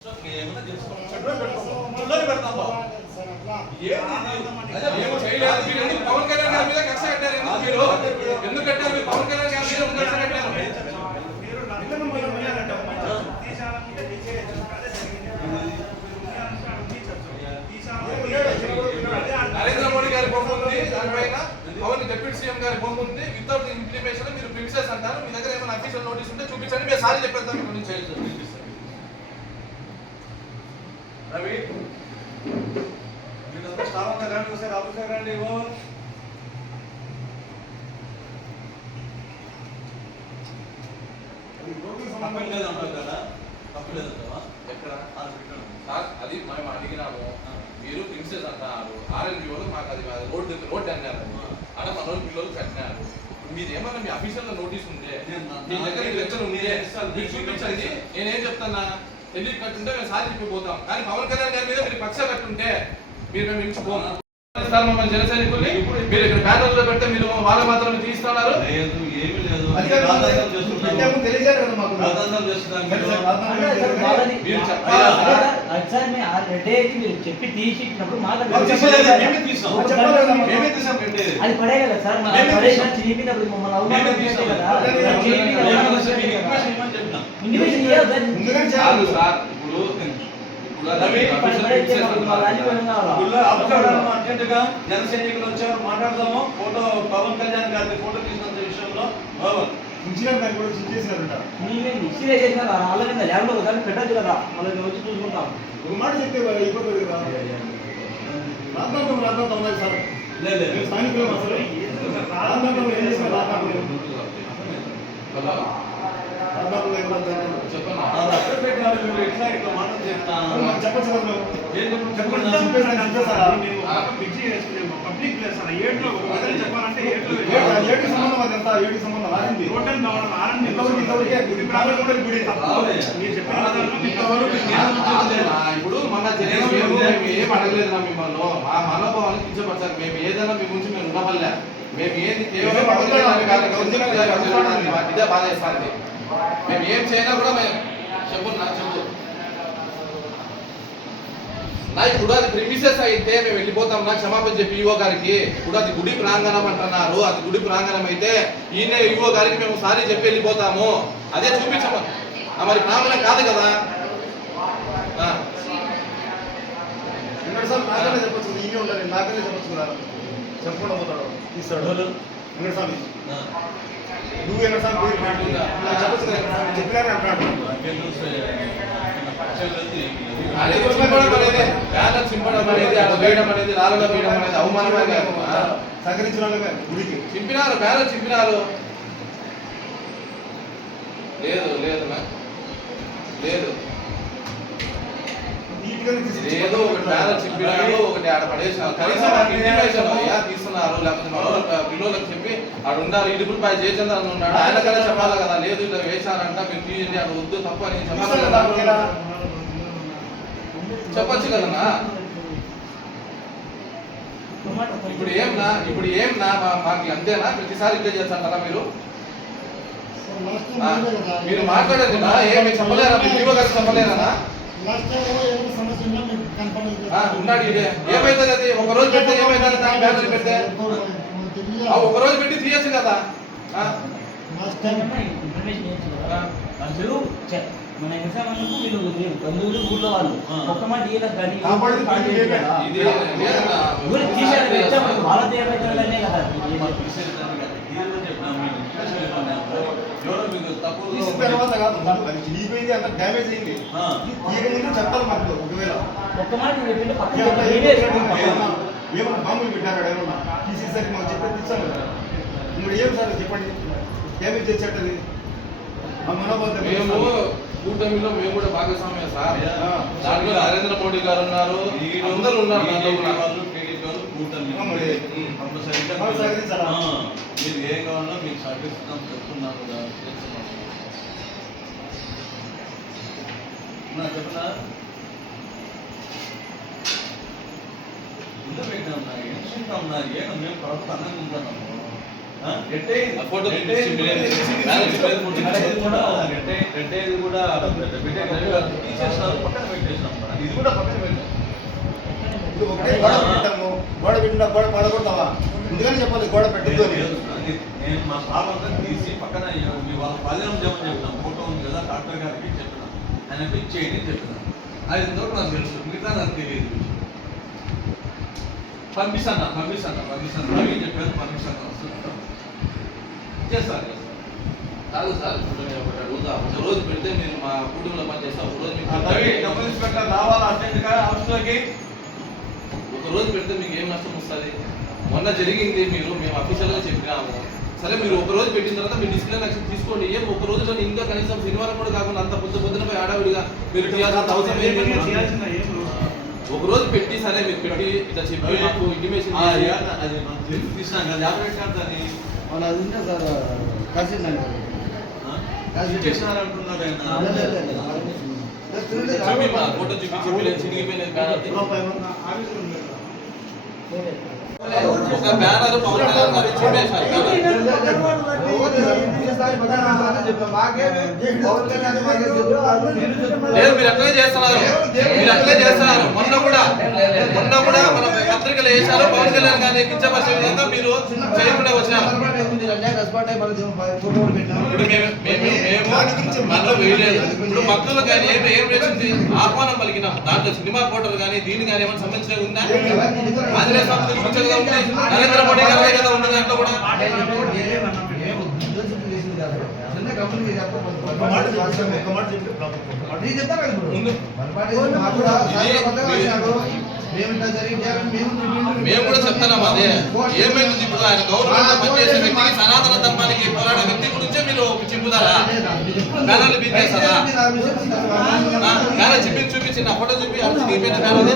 పవన్ కళ్యాణ్ గారి మీద కక్ష కట్టారు. ఎందుకు కట్టారు? మీరు పవన్ కళ్యాణ్ గారి మీద కక్ష కట్టారు. నరేంద్ర మోడీ గారి బొమ్మ ఉంది, దానిపైన పవన్ డిప్యూటీ సీఎం గారి బొమ్మ ఉంది. వితౌట్ ఇంప్లిమేషన్ మీరు ప్రిన్సెస్ అంటారు. మీ దగ్గర ఏమైనా అఫీషియల్ నోటీస్ ఉంటే చూపించండి. మీరు సారీ చెప్పేద్దాం. మీ గురించి రవి మీరంతా స్టాఫ్ రండి, ఒకసారి ఆఫీసర్ రండి. ఎక్కడ అది మేము అడిగినాము. మీరు ప్రిన్సెస్ అంటున్నారు. ఆర్ఎన్బి వాళ్ళు మాకు అది రోడ్ అన్నారు. అక్కడ మన రోజు పిల్లలు కట్టినారు. మీరు ఏమన్నా మీ అఫీషియల్ నోటీస్ ఉంటే మీ దగ్గర లెక్కలు ఉంటే మీరు చూపించండి. నేనేం చెప్తానా, తెలియదు కట్టుంటే మేము సారి చెప్పిపోతాం. కానీ పవన్ కళ్యాణ్ గారి మీద మీరు పక్ష కట్టుంటే మీరు మేము మించిపోతాం. జన సైనికుల్ని మీరు ఇక్కడ ప్యానల్లో పెడితే మీరు వాళ్ళ మాత్రం తీస్తున్నారు. చెప్పి తీసినప్పుడు అది పడే కదా సార్, చిరిగినప్పుడు మమ్మల్ని అర్జెంటుగా జన సైనికులు వచ్చారు, మాట్లాడదాము. ఫోటో పవన్ కళ్యాణ్ గారి ఫోటో తీసుకున్న విషయంలో పెట్టచ్చు కదా, వాళ్ళని వచ్చి చూసుకుంటాం. ఒక మాట చెప్తే అయిపోతుంది కదా. రాద్దాం సార్, స్థానికులు అసలు ఇప్పుడు మన ఏం అడగలేదు మిమ్మల్ని. మా మనోభావాన్ని కించపరచాలి. మేము ఏదైనా మీ గురించి మేము ఉండవల్లే. మేము ఏది ఇదే బాధ ఇస్తుంది. మేము ఏం చేయనా కూడా మేము చెప్పు నా ఇప్పుడు అది ప్రిమిసెస్ అయితే మేము వెళ్ళిపోతాం. నా క్షమాపణ చెప్పి ఈవో గారికి. ఇప్పుడు అది గుడి ప్రాంగణం అంటున్నారు. అది గుడి ప్రాంగణం అయితే ఈయన ఈవో గారికి మేము సారీ చెప్పి వెళ్ళిపోతాము. అదే చూపించము. మరి ప్రాంగణం కాదు కదా. నాకనే చెప్పచ్చు, ఈయన ఉండాలి. నాకనే చెప్పచ్చు కదా. చెప్పకుండా పోతాడు తీస్తాడు వెంకటస్వామి. నువ్వు వెంకటస్వామి చెప్పచ్చు కదా. చెప్పినారే అంటాడు. సహకరించిన గుడికి చింపినారు, బ్యానర్ చింపినారు. లేదు లేదు లేదు ఏదో ఒకటి బ్యానర్ చింపినాడు, ఒకటి ఆడ పడేసినారు. కనీసం ఇంటిమేషన్ అయ్యా తీస్తున్నారు. లేకపోతే మన పిల్లలకు చెప్పి ఆడ ఉండాలి. ఇడుపులు పై జయచంద్ర అని ఉన్నాడు. ఆయన కదా చెప్పాలి కదా. లేదు ఇలా వేశారంట, మీరు తీయండి, ఆడ వద్దు తప్పు అని చెప్పాలి కదా. చెప్పచ్చు కదన్నా. ఇప్పుడు ఏంనా మాకు అంతేనా? ప్రతిసారి ఇట్లా చేస్తారా మీరు? మీరు మాట్లాడేది ఏమి చెప్పలేరా? మీరు గారికి చెప్పలేరా? ఉన్నాడు ఇదే. ఏమైతుంది అది? ఒక రోజు పెడితే ఏమైతుంది? దాని బ్యానర్ పెడితే ఒక రోజు పెట్టి తీయచ్చు కదా. మన ఎగ్జామ్లకు వీళ్ళు బంధువులు ఊళ్ళో వాళ్ళు ఒక్క మాట తీయలేదు. కానీ వాళ్ళ ఏమైతుందనే కదా. తర్వాత కాదు, అది చిరిగిపోయింది, అంత డ్యామేజ్ అయింది. చెప్పాలి మాకు. ఒకవేళ ఒక్క మాట ఏమన్నా మామూలు పెట్టారు ఏమన్నా తీసేసరికి మాకు చెప్పి తీసాను కదా. ఇప్పుడు ఏం సార్ చెప్పండి, డ్యామేజ్ చేసేటది మా మనోభావం. మేము కూటమిలో మేము కూడా భాగస్వామ్యం సార్. దాంట్లో నరేంద్ర మోడీ గారు ఉన్నారు, అందరూ ఉన్నారు. మీరు ఏం కావాలో మీకు సహకరిస్తాం చెప్తున్నాను కదా. చెప్పనా ఇంత పెట్టినా ఏం మేము ప్రభుత్వం అన్నంగా ఉంటాము. ఆ ఫోటో తీసి బ్యానర్ చెప్పేది తీసేసినారు, పక్కన పెట్టేసినాం. ఇది కూడా పక్కన పెట్టు. ఇది ఒకటే గోడ పెట్టాము, గోడ పెట్టినా గోడ పడగొడతావా? ఎందుకని చెప్పాలి గోడ పెట్టద్దు అని. అది నేను మా స్టాఫ్ అంతా తీసి పక్కన మీ వాళ్ళ పాలన చేయమని చెప్పినాం. ఫోటో ఉంది కదా డాక్టర్ గారికి చెప్పినాం, ఆయన పిక్ చేయండి అని చెప్పినాం. అది ఇంతవరకు నాకు తెలుసు, మిగతా నాకు తెలియదు. పంపిస్తాను రవి చెప్పాను, పంపిస్తాను చేస్తాను. కాదు సార్, ఇప్పుడు నేను ఒకటి అడుగుతా. ఒక రోజు పెడితే మీరు మా కుటుంబంలో పని చేస్తా, ఒక రోజు మీకు రవి డబ్బులు ఇన్స్పెక్టర్ రావాలా అర్జెంట్గా ఆఫీస్లోకి. ఒక రోజు పెడితే మీకు ఏం నష్టం వస్తుంది? మొన్న జరిగింది, మేము అఫీషియల్గా చెప్పినాము. సరే, మీరు ఒక రోజు పెట్టిన తర్వాత మీరు డిసిప్లిన్ యాక్షన్ తీసుకోండి. ఏం ఒక రోజులో ఇంకా కనీసం శనివారం కూడా కాకుండా అంత పొద్దున పోయి ఆడవిడిగా మీరు చేయాల్సిన అవసరం ఏంటి? ఒక రోజు పెట్టి, సరే మీరు పెట్టి ఇట్లా చెప్పి మాకు ఇంటిమేషన్ అది మనం తెలిసి తీసినాం కదా, 50 శాతాన్ని వాళ్ళు అది ఉంటే సార్ కలిసిందండి. చేసినారంటున్నారు ఆయన. చూపి మా ఫోటో చూపించి చినిగిపోయినది ఒక బ్యానర్ పవన్ కళ్యాణ్ గారు చింపేశారు. లేదు, మీరు అట్లనే చేస్తున్నారు. మొన్న కూడా మన పత్రికలు వేశారు. పవన్ కళ్యాణ్ గారిని కించపరిచే విధంగా మీరు చేయకుండా వచ్చినారు. ఇప్పుడు మేము మనలో వేయలేదు. ఇప్పుడు భక్తులకు కానీ ఏం చేసింది? ఆహ్వానం పలికినాం. దాంట్లో సినిమా కోటలు కానీ దీని కానీ ఏమైనా సంబంధించిన ఉందా? ఆంజనేయ స్వామి చూపించగా ఉంది, నరేంద్ర మోడీ గారి కదా ఉంది. దాంట్లో కూడా మేము కూడా చెప్తున్నాం. అదే ఏమైంది? ఇప్పుడు ఆయన గవర్నమెంట్ పనిచేసే వ్యక్తికి, సనాతన ధర్మానికి పోరాడే వ్యక్తి గురించే మీరు చింపుతారా? బ్యానర్లు బీకేస్తారా? బ్యానర్ చూపించి నా ఫోటో చూపి చినిగిపోయిన బ్యానర్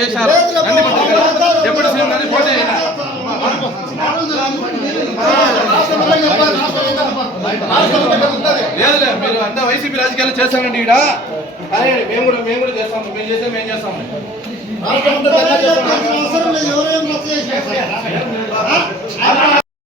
చేశారు నందిపట్ల డిప్యూటీ సీఎం గారిని పోటీ అయినా లేదులే మీరు అంతా వైసీపీ రాజకీయాలు చేస్తానండి ఈడ కానీ మేము కూడా చేస్తాము మేము చేస్తాము